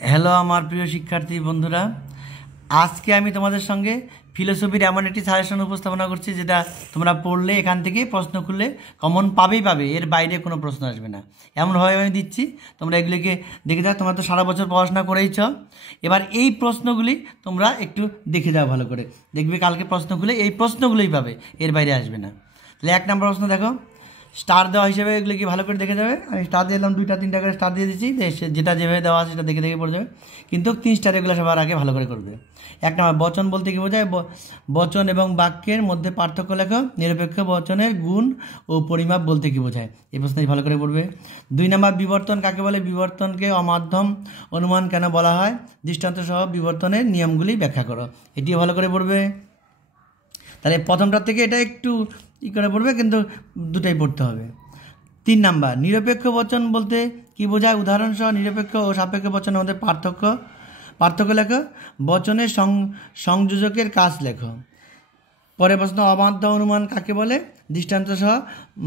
Hello আমার প্রিয় শিক্ষার্থী বন্ধুরা, আজকে আমি তোমাদের সঙ্গে ফিলোসফির এমন একটি সাজেশন উপস্থাপনা করছি যেটা তোমরা পড়লে এখান থেকে প্রশ্ন খুললে কমন পাবে, এর বাইরে কোনো প্রশ্ন আসবে না, এমনভাবে আমি দিচ্ছি। তোমরা এগুলিকে দেখে যাও, তোমরা তো সারা বছর পড়াশোনা করেইছ। এবার এই প্রশ্নগুলি তোমরা একটু দেখে যাও ভালো করে, দেখবে কালকে প্রশ্ন খুলে এই প্রশ্নগুলোই পাবে, এর বাইরে আসবে না। তাহলে 1 নম্বর প্রশ্ন দেখো, স্টার দেওয়া হিসেবে এগুলো কি ভালো করে দেখে যাবে। আমি স্টার দিলাম, 2টা 3টা করে স্টার দিয়ে দিচ্ছি, যেটা যেভাবে দেওয়া আছে সেটা দেখে দেখে পড়ে যাবে, কিন্তু 3 স্টার এগুলো সবার আগে ভালো করে করবে। 1 নম্বর, বচন বলতে কি বোঝায়? বচন এবং বাক্যের মধ্যে পার্থক্য লেখো। নিরপেক্ষ বচনের গুণ ও পরিমাপ বলতে কি বোঝায়? এই প্রশ্নটি ভালো করে পড়বে। 2 নম্বর, বিবর্তন কাকে বলে? বিবর্তনকে অমাধ্যম অনুমান কেন বলা হয়? দৃষ্টান্ত সহ বিবর্তনের নিয়মগুলি ব্যাখ্যা করো। এটিও ভালো করে পড়বে। তাহলে প্রথমটার থেকে এটা একটু করে পড়বে, কিন্তু দুটাই পড়তে হবে। 3 নাম্বার, নিরপেক্ষ বচন বলতে কি বোঝায়? উদাহরণসহ নিরপেক্ষ ও সাপেক্ষ বচনের মধ্যে পার্থক্য লেখো। বচনের সংযোজকের কাজ লেখো। পরের প্রশ্ন, অমাধ্যম অনুমান কাকে বলে? দৃষ্টান্ত সহ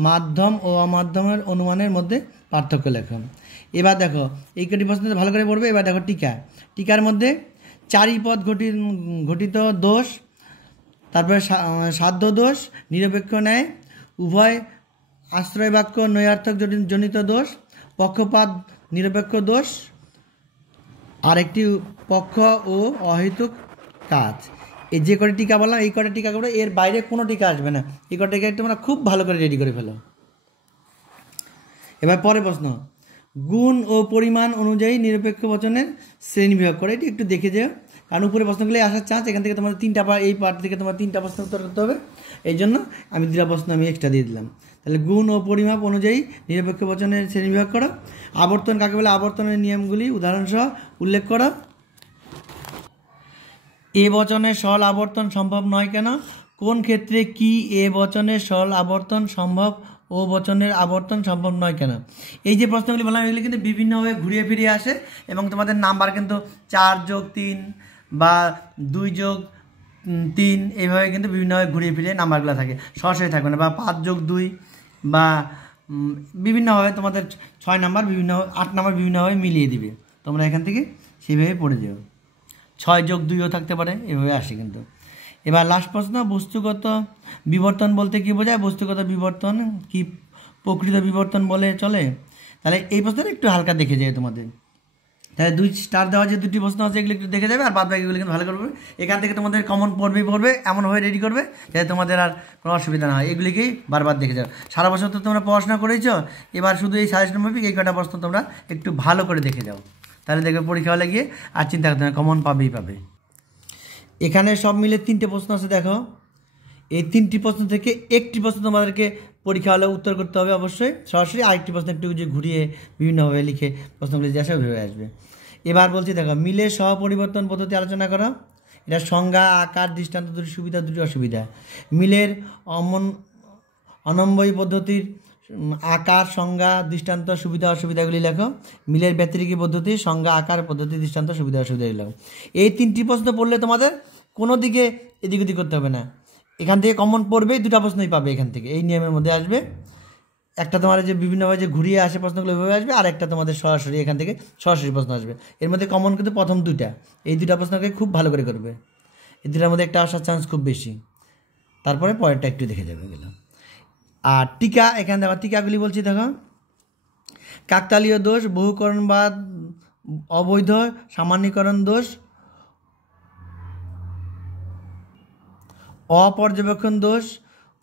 মাধ্যম ও অমাধ্যমের অনুমানের মধ্যে পার্থক্য লেখো। এবার দেখো এই কটি প্রশ্ন ভালো করে পড়বে। এবার দেখো টিকার মধ্যে চারিপদ ঘটিত দোষ, তারপরে সাধ্য দোষ, নিরপেক্ষ ন্যায়, উভয় আশ্রয় বাক্য নৈয়ার্থক জনিত দোষ, পক্ষপাত নিরপেক্ষ দোষ, আরেকটি পক্ষ ও অহেতুক কাজ। এই যে কটি টিকা বললাম, এই কটা টিকা করবে, এর বাইরে কোনো টিকা আসবে না। এই কটা টিকা তোমরা খুব ভালো করে রেডি করে ফেলো। এবার পরের প্রশ্ন, গুণ ও পরিমাণ অনুযায়ী নিরপেক্ষ বচনের শ্রেণীবিভাগ করে। এটি একটু দেখে যাও, কারণ উপরে প্রশ্নগুলি আসার চান্স। এখান থেকে তোমাদের 3টা এই পার্ট থেকে তোমার 3টা প্রশ্ন উত্তর করতে হবে, এই জন্য আমি 2টা প্রশ্ন আমি এক্সট্রা দিয়ে দিলাম। তাহলে গুণ ও পরিমাপ অনুযায়ী নিরপেক্ষ বচনের শ্রেণীবিভাগ করো। আবর্তন কাকে বলে? আবর্তনের নিয়মগুলি উদাহরণসহ উল্লেখ করো। এ বচনের সরল আবর্তন সম্ভব নয় কেন? কোন ক্ষেত্রে কি এ বচনের সরল আবর্তন সম্ভব ও বচনের আবর্তন সম্ভব নয় কেন? এই যে প্রশ্নগুলি বললাম, এগুলি কিন্তু বিভিন্নভাবে ঘুরিয়ে ফিরিয়ে আসে এবং তোমাদের নাম্বার কিন্তু 4+3 বা 2+3 এইভাবে কিন্তু বিভিন্নভাবে ঘুরিয়ে ফিরিয়ে নাম্বারগুলো থাকে, সরাসরি থাকবে না। বা 5+2 বা বিভিন্নভাবে তোমাদের 6 নাম্বার 8 নাম্বার বিভিন্নভাবে মিলিয়ে দিবে। তোমরা এখান থেকে সেভাবে পড়ে যাও। 6+2ও থাকতে পারে, এভাবে আসে কিন্তু। এবার লাস্ট প্রশ্ন, বস্তুগত বিবর্তন বলতে কি বোঝায়? বস্তুগত বিবর্তন কি প্রকৃত বিবর্তন বলে চলে? তাহলে এই প্রশ্নটা একটু হালকা দেখে যায় তোমাদের। তাহলে 2 স্টার দেওয়া যে 2টি প্রশ্ন আছে এগুলো একটু দেখে যাবে, আর বাদ বাকিগুলো কিন্তু ভালো করবে। এখান থেকে তোমাদের কমন পড়বে এমনভাবে রেডি করবে যাতে তোমাদের আর কোনো অসুবিধা না হয়। এগুলিকেই বারবার দেখে যাও। সারা বছর তো তোমরা পড়াশোনা করেছো, এবার শুধু এই সাজেশন মাফিক এই কটা প্রশ্ন তোমরা একটু ভালো করে দেখে যাও, তাহলে দেখবে পরীক্ষা হলে গিয়ে আর চিন্তা করতে হবে, কমন পাবে। এখানে সব মিলে 3টে প্রশ্ন আছে দেখো। এই 3টি প্রশ্ন থেকে একটি প্রশ্ন তোমাদেরকে পরীক্ষা হলে উত্তর করতে হবে অবশ্যই সরাসরি। আরেকটি প্রশ্ন একটু যে ঘুরিয়ে বিভিন্নভাবে লিখে প্রশ্নগুলি যে আসে ভেবে আসবে। এবার বলছি দেখো, মিলে সহ পরিবর্তন পদ্ধতি আলোচনা করো। এটা সংজ্ঞা, আকার, দৃষ্টান্ত, দুটি সুবিধা দুটি অসুবিধা। মিলের অনম্বয়ী পদ্ধতির আকার, সংজ্ঞা, দৃষ্টান্ত, সুবিধা অসুবিধাগুলি লেখো। মিলের ব্যতিরিকী পদ্ধতি, সংজ্ঞা, আকার, পদ্ধতি, দৃষ্টান্ত, সুবিধা অসুবিধাগুলি লেখো। এই 3টি প্রশ্ন পড়লে তোমাদের কোনো দিকে এদিক ওদিক করতে হবে না। এখান থেকে কমন পড়বে, 2টা প্রশ্নই পাবে এখান থেকে, এই নিয়মের মধ্যে আসবে। একটা তোমার যে বিভিন্নভাবে যে ঘুরিয়ে আসে প্রশ্নগুলো ওইভাবে আসবে, আর একটা তোমাদের সরাসরি এখান থেকে সরাসরি প্রশ্ন আসবে। এর মধ্যে কমন কিন্তু প্রথম 2টা, এই 2টা প্রশ্নকে খুব ভালো করে করবে। এই 2টার মধ্যে একটা আসার চান্স খুব বেশি, তারপরে পরেরটা একটু দেখে যাবে গেলো। আর টিকা, এখানে দেখো টিকাগুলি বলছি দেখো। কাকতালীয় দোষ, বহুকরণবাদ, অবৈধ সামান্যীকরণ দোষ, অপর্যবেক্ষণ দোষ,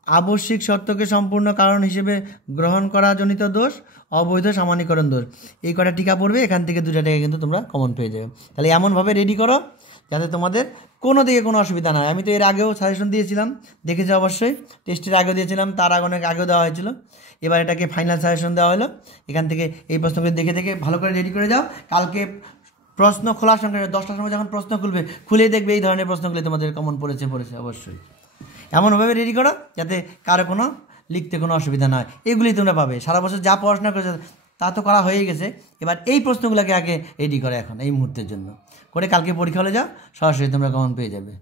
আবশ্যিক শর্তকে সম্পূর্ণ কারণ হিসেবে গ্রহণ করা জনিত দোষ, অবৈধ সামান্যীকরণ দোষ। এই কটা টিকা পড়বে, এখান থেকে 2টা টিকা কিন্তু তোমরা কমন পেয়ে যাবে। তাহলে এমনভাবে রেডি করো যাতে তোমাদের কোনো দিকে কোনো অসুবিধা না হয়। আমি তো এর আগেও সাজেশন দিয়েছিলাম, দেখেছি অবশ্যই, টেস্টের আগেও দিয়েছিলাম, তার অনেক আগেও দেওয়া হয়েছিল। এবার এটাকে ফাইনাল সাজেশন দেওয়া হলো। এখান থেকে এই প্রশ্নগুলি দেখে ভালো করে রেডি করে যাও। কালকে প্রশ্ন খোলার সঙ্গে 10টার সময় যখন প্রশ্ন খুলে দেখবে এই ধরনের প্রশ্নগুলি তোমাদের কমন পড়েছে অবশ্যই। এমনভাবে রেডি করো যাতে কারো কোনো লিখতে কোনো অসুবিধা না হয়। এগুলি তোমরা পাবে। সারা বছর যা পড়াশোনা করেছে তা তো করা হয়ে গেছে, এবার এই প্রশ্নগুলোকে আগে রেডি করো এখন এই মুহূর্তের জন্য, করে কালকে পরীক্ষা হলে যাও, সরাসরি তোমরা কমন পেয়ে যাবে।